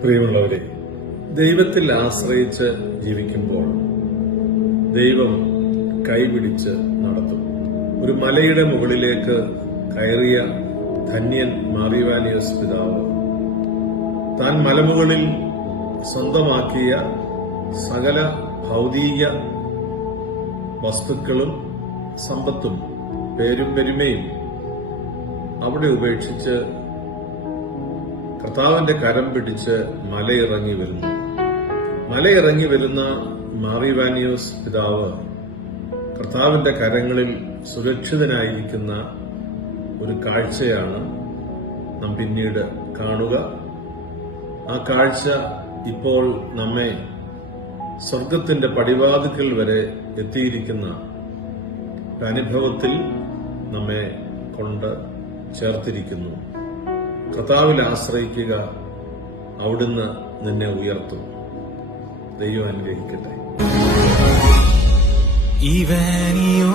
പ്രിയമുള്ളവരെ ദൈവത്തിൽ ആശ്രയിച്ച് ജീവിക്കുമ്പോൾ ദൈവം കൈപിടിച്ച് നടത്തും. ഒരു മലയുടെ മുകളിലേക്ക് കയറിയ ധന്യൻ മാറിവാലിയസ് പിതാവ് താൻ മലമുകളിൽ സ്വന്തമാക്കിയ സകല ഭൗതിക വസ്തുക്കളും സമ്പത്തും പേരും പെരുമയും അവിടെ ഉപേക്ഷിച്ച് കർത്താവിന്റെ കരം പിടിച്ച് മലയിറങ്ങി വരുന്നു. മലയിറങ്ങി വരുന്ന മാറിവാനിയോസ് പിതാവ് കർത്താവിന്റെ കരങ്ങളിൽ സുരക്ഷിതനായിരിക്കുന്ന ഒരു കാഴ്ചയാണ് നാം പിന്നീട് കാണുക. ആ കാഴ്ച ഇപ്പോൾ നമ്മെ സ്വർഗത്തിന്റെ പടിവാതുക്കൽ വരെ എത്തിയിരിക്കുന്ന അനുഭവത്തിൽ നമ്മെ കൊണ്ട് ചേർത്തിരിക്കുന്നു കർത്താവിൽ ആശ്രയിക്കുക അവിടുന്ന് നിന്നെ ഉയർത്തും ദൈവം അനുഗ്രഹിക്കട്ടെ Ivanio.